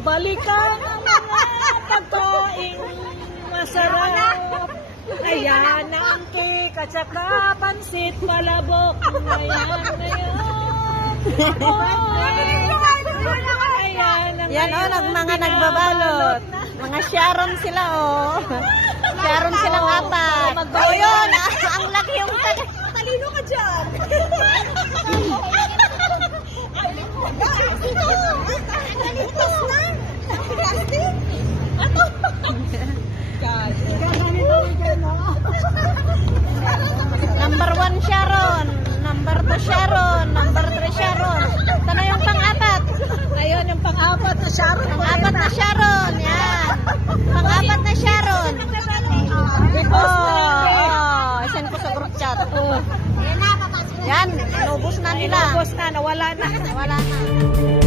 Balikan ang mga pagkaing masarap. Ayan ang cake at saka pansit malabok. Ayan, ayan. Yan o, mga nagbabalot. Mga Sharon sila o. Sharon silang apat. O yun, ang laki yung talino ka dyan. Number 1 Sharon, number 2 Sharon, number 3 Sharon. Ito na yung pang-apat. Ayun yung pang-apat na Sharon. Pang-apat na Sharon, yan. Pang-apat na Sharon. Send ko sa group chat. Yan, inubos na nila. Inubos na, nawala na. Nawala na.